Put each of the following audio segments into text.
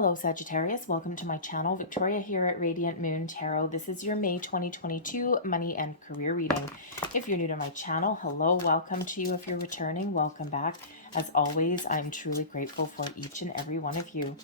Hello Sagittarius, welcome to my channel. Victoria here at Radiant Moon Tarot. This is your May 2022 money and career reading. If you're new to my channel, hello, welcome to you. If you're returning, welcome back. As always, I'm truly grateful for each and every one of you.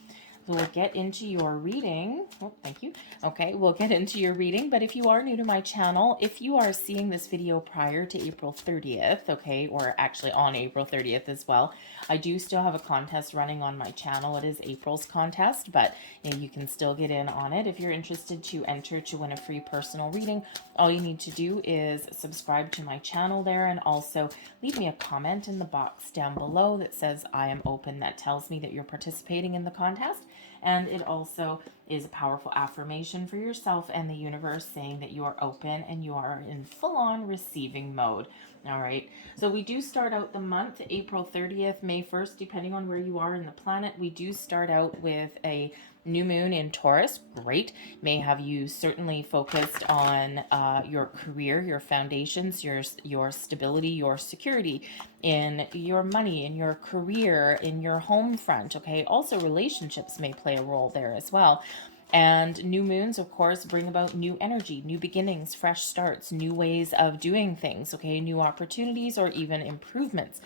So we'll get into your reading. Oh, thank you. Okay, we'll get into your reading. But if you are new to my channel, if you are seeing this video prior to April 30th, okay, or actually on April 30th as well, I do still have a contest running on my channel. It is April's contest, but you can still get in on it. If you're interested to enter to win a free personal reading, all you need to do is subscribe to my channel there and also leave me a comment in the box down below that says I am open. That tells me that you're participating in the contest. And it also is a powerful affirmation for yourself and the universe saying that you are open and you are in full-on receiving mode. All right. So we do start out the month, April 30th, May 1st, depending on where you are in the planet. We do start out with a new moon in Taurus. Great. May have you certainly focused on your career, your foundations, your stability, your security in your money, in your career, in your home front. Okay. Also relationships may play a role there as well. And new moons, of course, bring about new energy, new beginnings, fresh starts, new ways of doing things, okay, new opportunities or even improvements.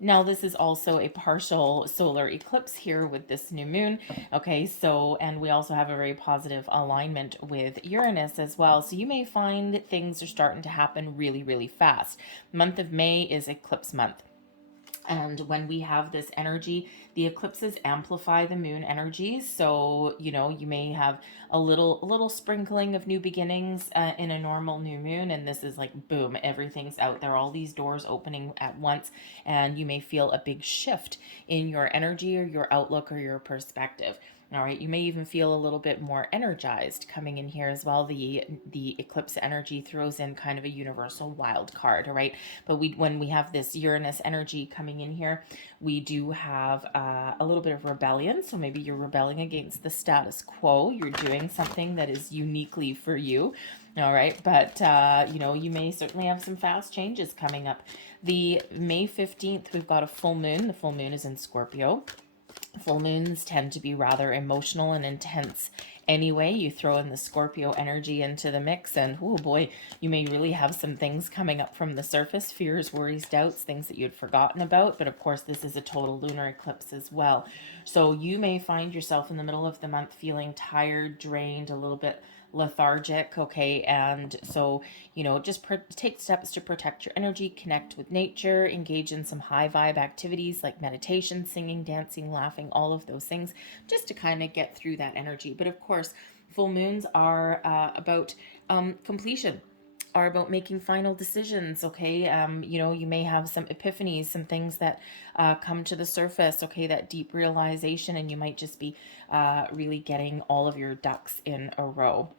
Now, this is also a partial solar eclipse here with this new moon. Okay, so, and we also have a very positive alignment with Uranus as well. So you may find things are starting to happen really, really fast. Month of May is eclipse month. And when we have this energy, the eclipses amplify the moon energies. So, you know, you may have a little sprinkling of new beginnings in a normal new moon. And this is like, boom, everything's out there. All these doors opening at once. And you may feel a big shift in your energy or your outlook or your perspective. All right, you may even feel a little bit more energized coming in here as well. The eclipse energy throws in kind of a universal wild card, all right? But when we have this Uranus energy coming in here, we do have a little bit of rebellion. So maybe you're rebelling against the status quo. You're doing something that is uniquely for you. All right, but you know, you may certainly have some fast changes coming up. The May 15th, we've got a full moon. The full moon is in Scorpio. Full moons tend to be rather emotional and intense anyway. You throw in the Scorpio energy into the mix and oh boy, you may really have some things coming up from the surface, fears, worries, doubts, things that you'd forgotten about. But of course, this is a total lunar eclipse as well. So you may find yourself in the middle of the month feeling tired, drained, a little bit lethargic, okay? And so, you know, just take steps to protect your energy, connect with nature, engage in some high vibe activities like meditation, singing, dancing, laughing, all of those things, just to kind of get through that energy. But of course, full moons are about completion, are about making final decisions, okay? You know, you may have some epiphanies, some things that come to the surface, okay, that deep realization, and you might just be really getting all of your ducks in a row.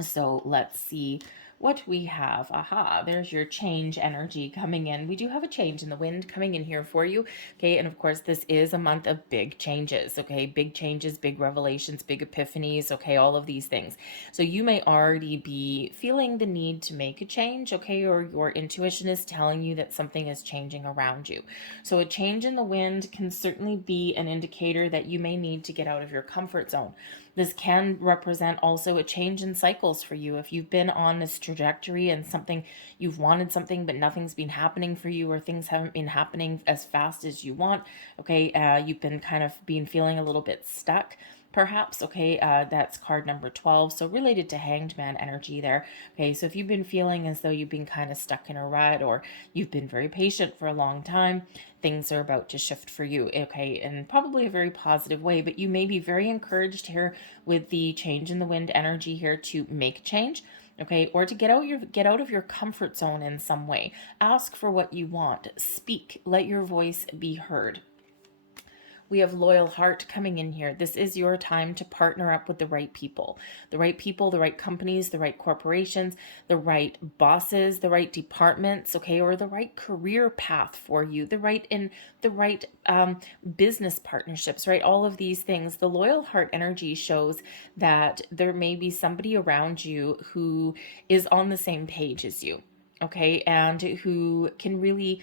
So let's see what we have. Aha, there's your change energy coming in. We do have a change in the wind coming in here for you. Okay, and of course, this is a month of big changes. Okay, big changes, big revelations, big epiphanies. Okay, all of these things. So you may already be feeling the need to make a change. Okay, or your intuition is telling you that something is changing around you. So a change in the wind can certainly be an indicator that you may need to get out of your comfort zone. This can represent also a change in cycles for you. If you've been on this trajectory and you've wanted something, but nothing's been happening for you, or things haven't been happening as fast as you want, okay, you've been feeling a little bit stuck, perhaps, okay, that's card number 12, so related to Hanged Man energy there, okay, so if you've been feeling as though you've been kind of stuck in a rut, or you've been very patient for a long time, things are about to shift for you, okay, in probably a very positive way, but you may be very encouraged here with the change in the wind energy here to make change, okay, or to get out of your comfort zone in some way. Ask for what you want, speak, let your voice be heard. We have loyal heart coming in here. This is your time to partner up with the right people, the right companies, the right corporations, the right bosses, the right departments, okay, or the right career path for you, the right business partnerships, right? All of these things. The loyal heart energy shows that there may be somebody around you who is on the same page as you. okay, and who can really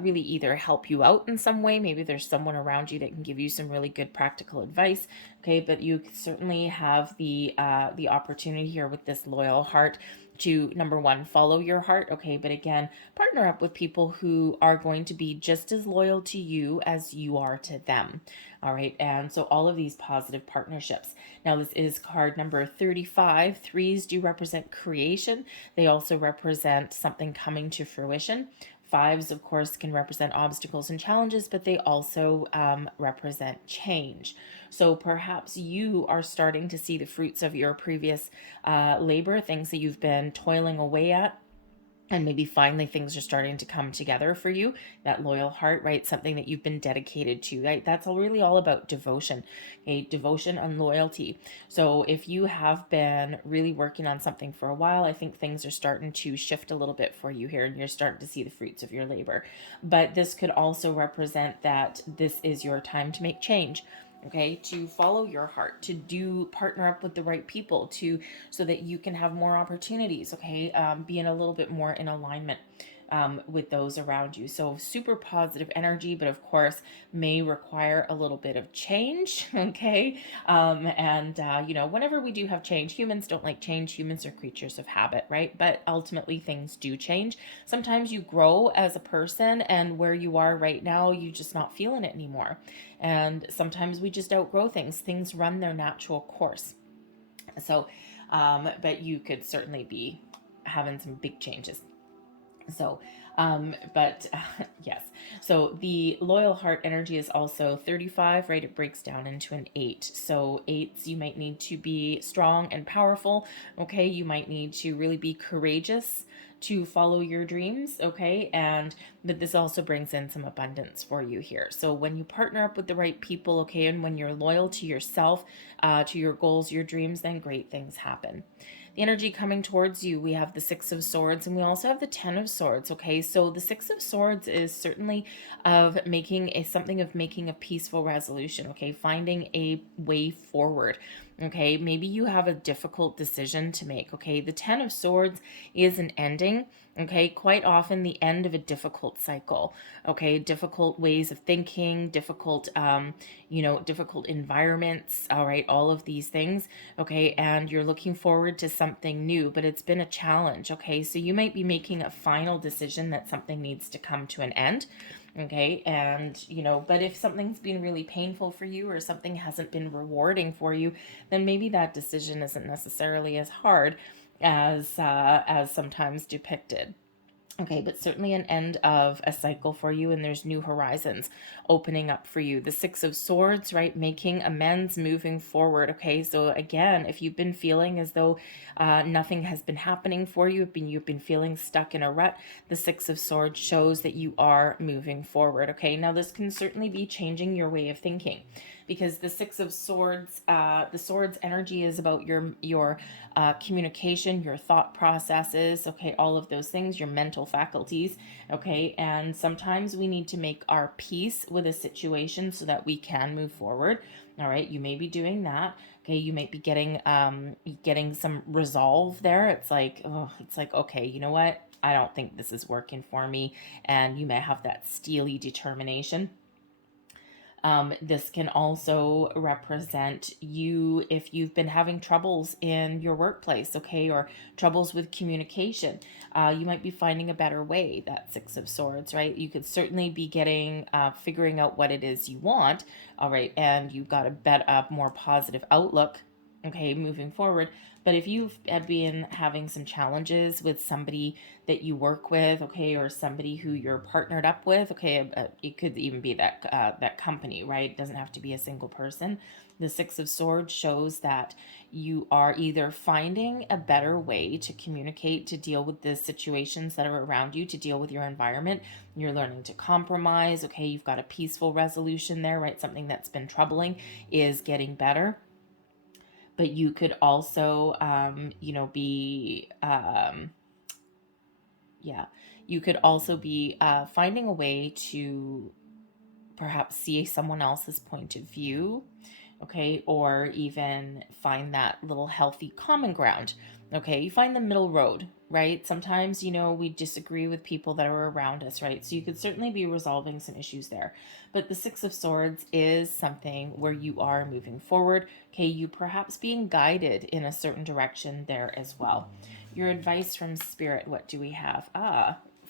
really either help you out in some way. Maybe there's someone around you that can give you some really good practical advice, okay, but you certainly have the opportunity here with this loyal heart to, number one, follow your heart, okay, but again, partner up with people who are going to be just as loyal to you as you are to them. All right, and so all of these positive partnerships. Now, this is card number 35. Threes do represent creation. They also represent something coming to fruition. Fives, of course, can represent obstacles and challenges, but they also represent change. So perhaps you are starting to see the fruits of your previous labor, things that you've been toiling away at. And maybe finally things are starting to come together for you. That loyal heart, right? Something that you've been dedicated to, right? That's really all about devotion, okay? Devotion and loyalty. So if you have been really working on something for a while, I think things are starting to shift a little bit for you here, and you're starting to see the fruits of your labor. But this could also represent that this is your time to make change, okay, to follow your heart, to do partner up with the right people, to so that you can have more opportunities, okay, being a little bit more in alignment with those around you. So super positive energy, but of course may require a little bit of change, okay, you know, whenever we do have change, humans don't like change. Humans are creatures of habit, right? But ultimately things do change. Sometimes you grow as a person, and where you are right now, you just not feeling it anymore. And sometimes we just outgrow things. Things run their natural course. So, but you could certainly be having some big changes. So, yes. So the loyal heart energy is also 35, right? It breaks down into an 8. So eights, you might need to be strong and powerful. Okay. You might need to really be courageous to follow your dreams, okay? And but this also brings in some abundance for you here. So when you partner up with the right people, okay, and when you're loyal to yourself, to your goals, your dreams, then great things happen. The energy coming towards you, we have the Six of Swords, and we also have the Ten of Swords, okay? So the Six of Swords is certainly of making a peaceful resolution, okay? Finding a way forward, okay? Maybe you have a difficult decision to make, okay? The Ten of Swords is an ending, okay? Quite often the end of a difficult cycle, okay? Difficult ways of thinking, difficult, difficult environments, all right? All of these things, okay? And you're looking forward to something new, but it's been a challenge, okay? So you might be making a final decision that something needs to come to an end, okay? And but if something's been really painful for you, or something hasn't been rewarding for you, then maybe that decision isn't necessarily as hard as sometimes depicted. Okay, but certainly an end of a cycle for you, and there's new horizons opening up for you. The Six of Swords, right? Making amends, moving forward. Okay, so again, if you've been feeling as though nothing has been happening for you, you've been feeling stuck in a rut, the Six of Swords shows that you are moving forward. Okay, now this can certainly be changing your way of thinking, because the Six of Swords, the Swords energy is about your communication, your thought processes, okay, all of those things, your mental faculties, okay, and sometimes we need to make our peace with a situation so that we can move forward. All right, you may be doing that. Okay, you might be getting some resolve there. It's like, okay, you know what? I don't think this is working for me, and you may have that steely determination. This can also represent you if you've been having troubles in your workplace, okay, or troubles with communication. You might be finding a better way, that Six of Swords, right? You could certainly be figuring out what it is you want, all right, and you've got a more positive outlook, okay, moving forward. But if you've been having some challenges with somebody that you work with, okay, or somebody who you're partnered up with, okay, it could even be that company, right? It doesn't have to be a single person. The Six of Swords shows that you are either finding a better way to communicate, to deal with the situations that are around you, to deal with your environment. You're learning to compromise, okay, you've got a peaceful resolution there, right? Something that's been troubling is getting better. But you could also, you could also be finding a way to perhaps see someone else's point of view, okay, or even find that little healthy common ground, okay, you find the middle road, right? Sometimes, you know, we disagree with people that are around us, right? So you could certainly be resolving some issues there. But the Six of Swords is something where you are moving forward. Okay, you perhaps being guided in a certain direction there as well. Your advice from Spirit, what do we have?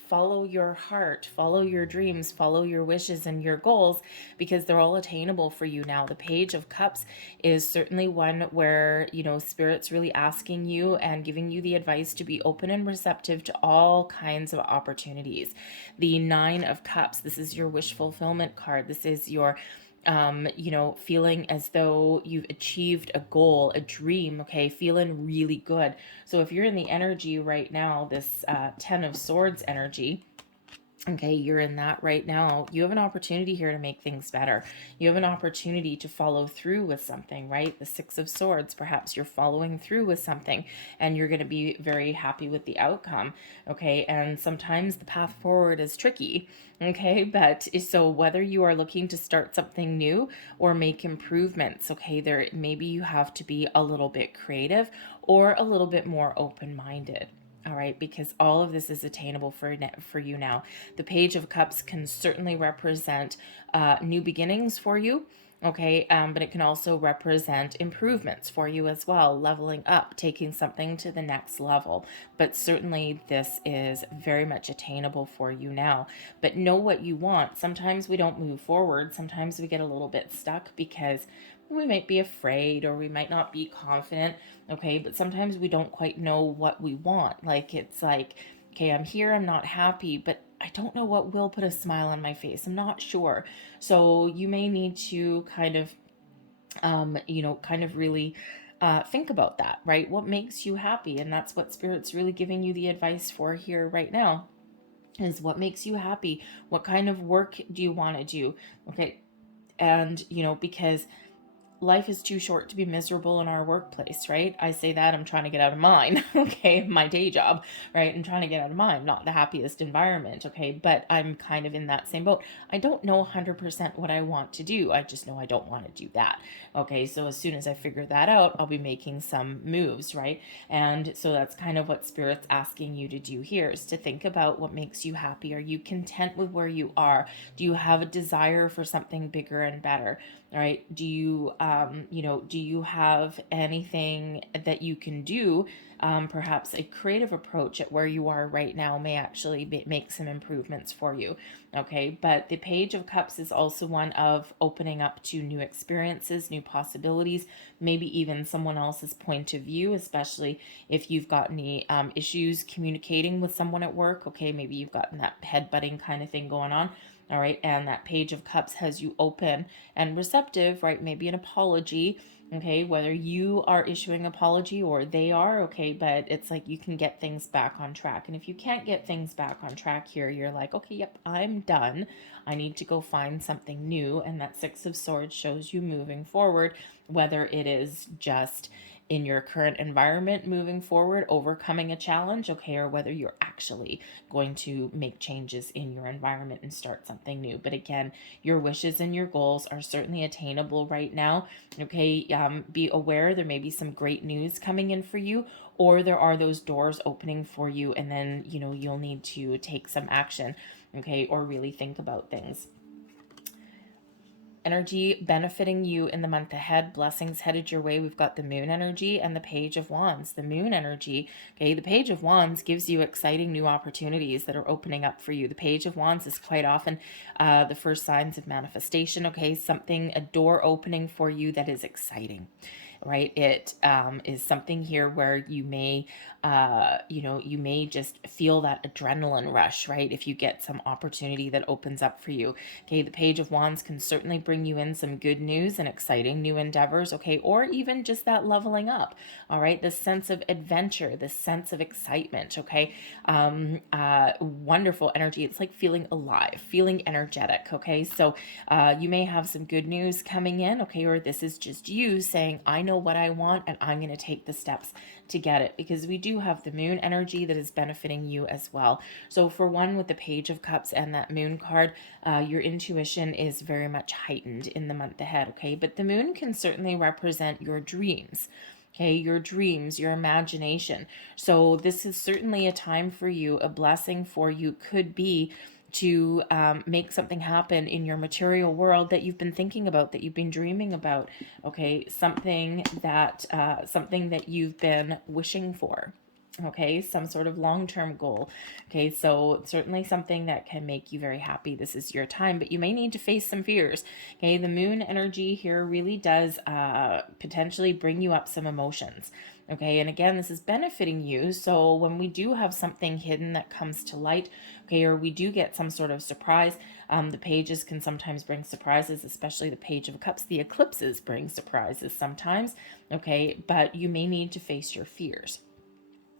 Follow your heart, follow your dreams, follow your wishes and your goals, because they're all attainable for you now. The Page of Cups is certainly one where, you know, Spirit's really asking you and giving you the advice to be open and receptive to all kinds of opportunities. The Nine of Cups, this is your wish fulfillment card. This is your you know, feeling as though you've achieved a goal, a dream, okay, feeling really good. So if you're in the energy right now, this Ten of Swords energy, okay, you're in that right now. You have an opportunity here to make things better. You have an opportunity to follow through with something, right? The Six of Swords, perhaps you're following through with something and you're going to be very happy with the outcome, okay? And sometimes the path forward is tricky, okay? But so whether you are looking to start something new or make improvements, okay, there maybe you have to be a little bit creative or a little bit more open-minded. All right, because all of this is attainable for you now. The Page of Cups can certainly represent new beginnings for you, okay, but it can also represent improvements for you as well, leveling up, taking something to the next level. But certainly this is very much attainable for you now. But know what you want. Sometimes we don't move forward. Sometimes we get a little bit stuck because we might be afraid or we might not be confident, okay? But sometimes we don't quite know what we want. Like, it's like, okay, I'm here, I'm not happy, but I don't know what will put a smile on my face. I'm not sure. So you may need to kind of, you know, kind of really think about that, right? What makes you happy? And that's what Spirit's really giving you the advice for here right now, is what makes you happy? What kind of work do you want to do? Okay. And, you know, because life is too short to be miserable in our workplace, right? I say that, I'm trying to get out of mine, okay, my day job, right? I'm trying to get out of mine, not the happiest environment, okay? But I'm kind of in that same boat. I don't know 100% what I want to do. I just know I don't want to do that, okay? So as soon as I figure that out, I'll be making some moves, right? And so that's kind of what Spirit's asking you to do here, is to think about what makes you happy. Are you content with where you are? Do you have a desire for something bigger and better? All right. Do you, you know, do you have anything that you can do? Perhaps a creative approach at where you are right now may actually make some improvements for you. Okay. But the Page of Cups is also one of opening up to new experiences, new possibilities, maybe even someone else's point of view, especially if you've got any issues communicating with someone at work. Okay. Maybe you've gotten that headbutting kind of thing going on. All right. And that Page of Cups has you open and receptive, right? Maybe an apology. Okay. Whether you are issuing apology or they are, okay. But it's like you can get things back on track. And if you can't get things back on track here, you're like, okay, yep, I'm done. I need to go find something new. And that Six of Swords shows you moving forward, whether it is just in your current environment moving forward, overcoming a challenge, okay, or whether you're actually going to make changes in your environment and start something new. But again, your wishes and your goals are certainly attainable right now, okay? Be aware there may be some great news coming in for you, or there are those doors opening for you, and then, you know, you'll need to take some action, okay, or really think about things. Energy benefiting you in the month ahead, blessings headed your way. We've got the Moon energy and the Page of Wands. The Moon energy, okay, the Page of Wands gives you exciting new opportunities that are opening up for you. The Page of Wands is quite often the first signs of manifestation, okay, something, a door opening for you that is exciting, right? It is something here where you may, you know, you may just feel that adrenaline rush, right? If you get some opportunity that opens up for you. Okay, the Page of Wands can certainly bring you in some good news and exciting new endeavors, okay, or even just that leveling up, all right? This sense of adventure, this sense of excitement, okay? Wonderful energy. It's like feeling alive, feeling energetic, okay? So you may have some good news coming in, okay, or this is just you saying, I know what I want and I'm going to take the steps to get it, because we do have the Moon energy that is benefiting you as well. So for one, with the Page of Cups and that Moon card, your intuition is very much heightened in the month ahead, okay? But the Moon can certainly represent your dreams. okay, your dreams, your imagination. So this is certainly a time for you, a blessing for you could be to make something happen in your material world that you've been thinking about, that you've been dreaming about, okay, something that you've been wishing for. Okay, some sort of long-term goal. Okay, so certainly something that can make you very happy. This is your time, but you may need to face some fears. Okay, the moon energy here really does potentially bring you up some emotions. Okay, and again, this is benefiting you. So when we do have something hidden that comes to light, okay, or we do get some sort of surprise, the pages can sometimes bring surprises, especially the Page of Cups. The eclipses bring surprises sometimes, okay, but you may need to face your fears.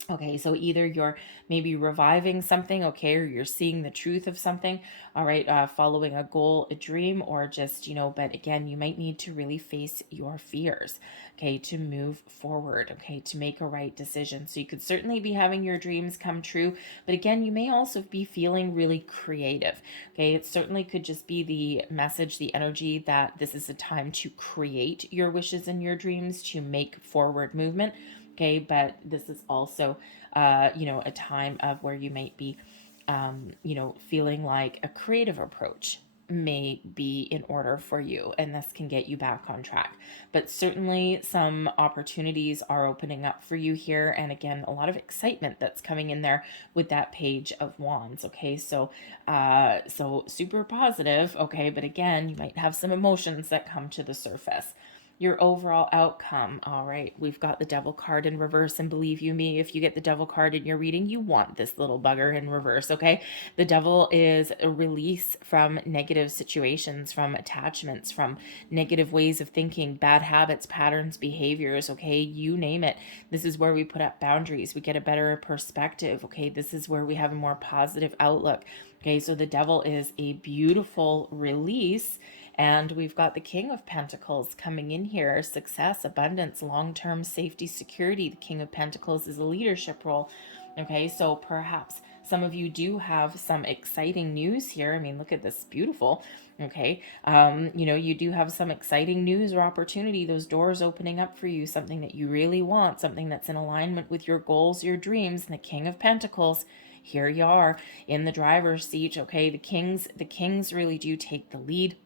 Okay, so either you're maybe reviving something, okay, or you're seeing the truth of something, all right, following a goal, a dream, or just, but again, you might need to really face your fears, okay, to move forward, okay, to make a right decision. So you could certainly be having your dreams come true, but again, you may also be feeling really creative, okay. It certainly could just be the message, the energy that this is a time to create your wishes and your dreams, to make forward movement. Okay, but this is also, a time of where you might be, feeling like a creative approach may be in order for you, and this can get you back on track. But certainly some opportunities are opening up for you here, and again, a lot of excitement that's coming in there with that Page of Wands. Okay, so super positive. Okay, but again, you might have some emotions that come to the surface. Your overall outcome. All right, we've got the Devil card in reverse, and believe you me, if you get the Devil card in your reading, you want this little bugger in reverse. Okay, the Devil is a release from negative situations, from attachments, from negative ways of thinking, bad habits, patterns, behaviors. Okay, you name it. This is where we put up boundaries, we get a better perspective. Okay, this is where we have a more positive outlook. Okay, so the Devil is a beautiful release. And we've got the King of Pentacles coming in here. Success, abundance, long-term safety, security. The King of Pentacles is a leadership role. Okay, so perhaps some of you do have some exciting news here. I mean, look at this, beautiful. Okay, you do have some exciting news or opportunity, those doors opening up for you, something that you really want, something that's in alignment with your goals, your dreams. And the King of Pentacles, here you are in the driver's seat. Okay, the kings really do take the lead,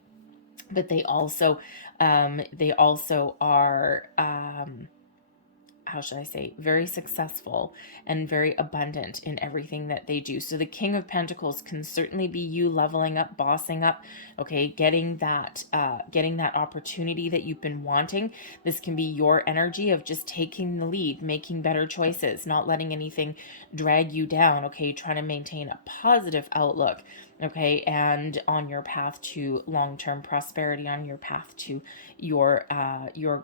but they also are, how should I say, very successful and very abundant in everything that they do. So the King of Pentacles can certainly be you leveling up, bossing up, okay, getting that opportunity that you've been wanting. This can be your energy of just taking the lead, making better choices, not letting anything drag you down, okay, trying to maintain a positive outlook. Okay, and on your path to long-term prosperity, on your path to your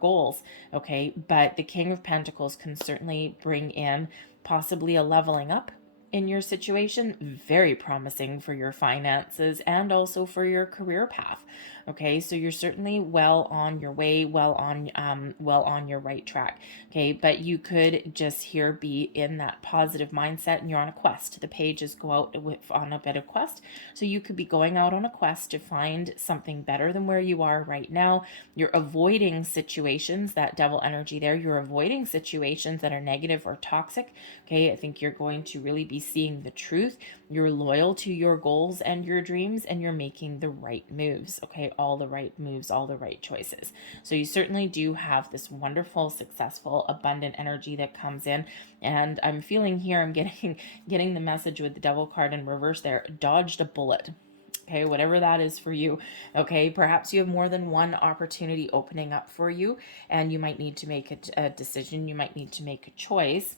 goals. Okay, but the King of Pentacles can certainly bring in possibly a leveling up in your situation, very promising for your finances and also for your career path. Okay, so you're certainly well on your way, well on your right track. Okay, but you could just here be in that positive mindset, and you're on a quest. The pages go out on a bit of quest, so you could be going out on a quest to find something better than where you are right now. You're avoiding situations, that Devil energy there, you're avoiding situations that are negative or toxic. Okay, I think you're going to really be seeing the truth. You're loyal to your goals and your dreams, and you're making the right moves. Okay, all the right moves, all the right choices. So you certainly do have this wonderful, successful, abundant energy that comes in. And I'm feeling here, I'm getting the message with the Devil card in reverse there, dodged a bullet. Okay, whatever that is for you. Okay, perhaps you have more than one opportunity opening up for you, and you might need to make a decision. You might need to make a choice,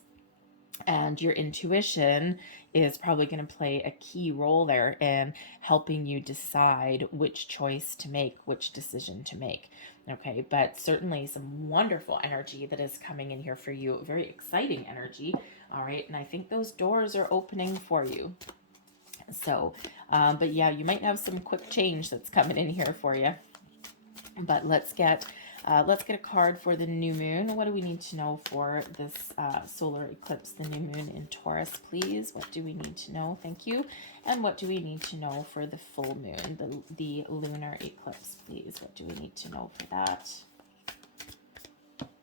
and your intuition is probably going to play a key role there in helping you decide which choice to make, which decision to make. Okay, but certainly some wonderful energy that is coming in here for you. Very exciting energy. All right, and I think those doors are opening for you. So, but yeah, you might have some quick change that's coming in here for you. But let's get a card for the new moon. What do we need to know for this solar eclipse, the new moon in Taurus, please? What do we need to know? Thank you. And what do we need to know for the full moon, the lunar eclipse, please? What do we need to know for that?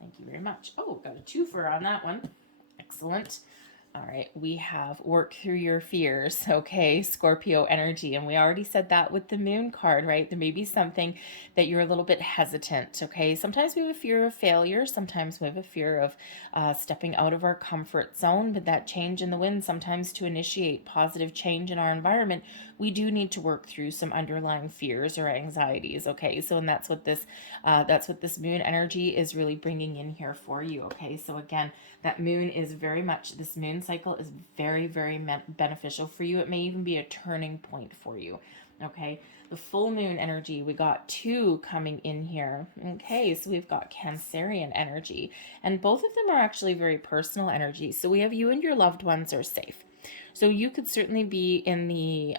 Thank you very much. Oh, got a twofer on that one. Excellent. All right, we have work through your fears. Okay, Scorpio energy. And we already said that with the moon card, right? There may be something that you're a little bit hesitant. Okay, sometimes we have a fear of failure. Sometimes we have a fear of stepping out of our comfort zone. But that change in the wind, sometimes to initiate positive change in our environment, we do need to work through some underlying fears or anxieties. Okay, so and that's what this moon energy is really bringing in here for you. Okay, so again, that moon is very much, this moon cycle is very, very beneficial for you. It may even be a turning point for you. Okay, the full moon energy, we got 2 coming in here. Okay, so we've got Cancerian energy, and both of them are actually very personal energy. So we have you and your loved ones are safe. So you could certainly be in the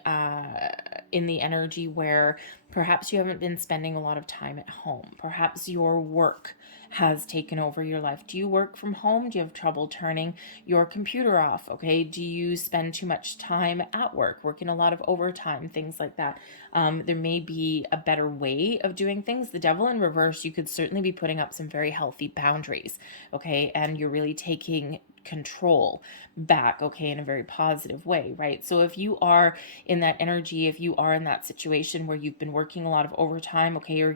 energy where perhaps you haven't been spending a lot of time at home. Perhaps your work has taken over your life. Do you work from home? Do you have trouble turning your computer off? Okay. Do you spend too much time at work, working a lot of overtime, things like that? There may be a better way of doing things. The devil in reverse, you could certainly be putting up some very healthy boundaries. Okay. And you're really taking control back, okay, in a very positive way, right? So if you are in that energy, if you are in that situation where you've been working a lot of overtime, okay, or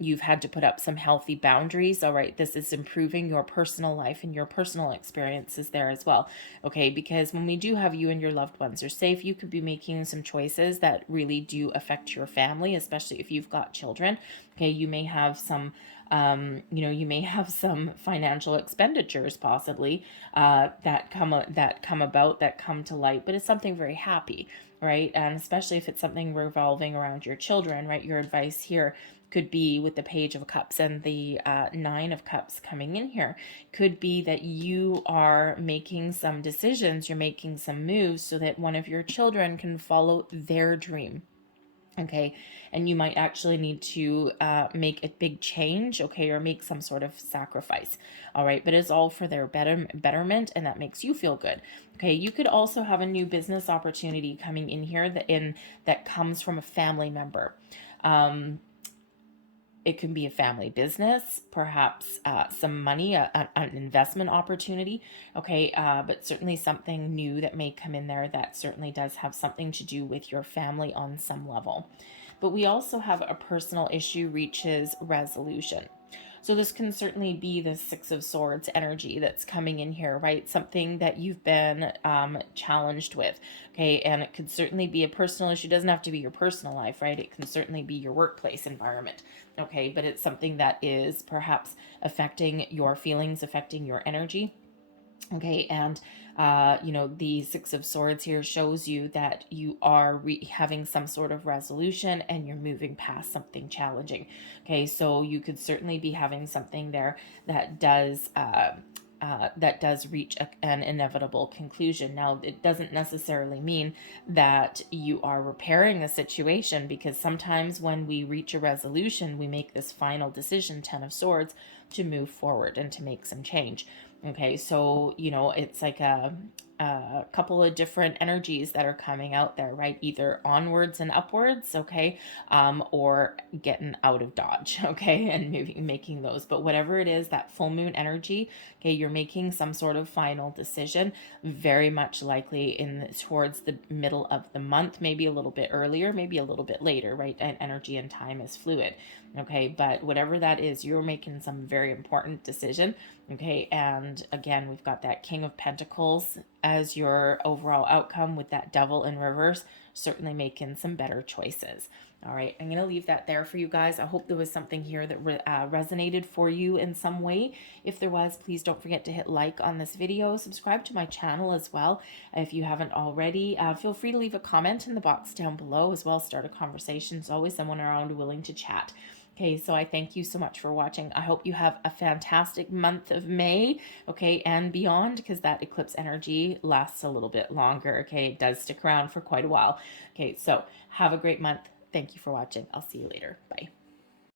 you've had to put up some healthy boundaries, all right, this is improving your personal life and your personal experiences there as well, okay, because when we do have you and your loved ones are safe, you could be making some choices that really do affect your family, especially if you've got children, okay, you may have some you may have some financial expenditures possibly that come about, that come to light, but it's something very happy, right? And especially if it's something revolving around your children, right? Your advice here could be, with the Page of Cups and the Nine of Cups coming in here, could be that you are making some decisions, you're making some moves so that one of your children can follow their dream. Okay, and you might actually need to make a big change, okay, or make some sort of sacrifice, all right, but it's all for their betterment, and that makes you feel good. Okay, you could also have a new business opportunity coming in here that comes from a family member. It can be a family business, perhaps some money, an investment opportunity, okay, but certainly something new that may come in there that certainly does have something to do with your family on some level. But we also have a personal issue reaches resolution. So this can certainly be the Six of Swords energy that's coming in here, right? Something that you've been challenged with, okay? And it could certainly be a personal issue. It doesn't have to be your personal life, right? It can certainly be your workplace environment, okay? But it's something that is perhaps affecting your feelings, affecting your energy. Okay, and the Six of Swords here shows you that you are having some sort of resolution and you're moving past something challenging. Okay, so you could certainly be having something there that does reach an inevitable conclusion. Now, it doesn't necessarily mean that you are repairing a situation, because sometimes when we reach a resolution, we make this final decision, Ten of Swords, to move forward and to make some change. Okay, so, it's like a couple of different energies that are coming out there, right? Either onwards and upwards, okay, or getting out of Dodge, okay, and making those. But whatever it is, that full moon energy, okay, you're making some sort of final decision, very much likely towards the middle of the month, maybe a little bit earlier, maybe a little bit later, right? And energy and time is fluid, okay, but whatever that is, you're making some very important decision. Okay, and again, we've got that King of Pentacles as your overall outcome with that Devil in reverse, certainly making some better choices. All right, I'm going to leave that there for you guys. I hope there was something here that resonated for you in some way. If there was, please don't forget to hit like on this video. Subscribe to my channel as well if you haven't already. Feel free to leave a comment in the box down below as well. Start a conversation. There's always someone around willing to chat. Okay, so I thank you so much for watching. I hope you have a fantastic month of May, okay, and beyond, because that eclipse energy lasts a little bit longer, okay? It does stick around for quite a while. Okay, so have a great month. Thank you for watching. I'll see you later. Bye.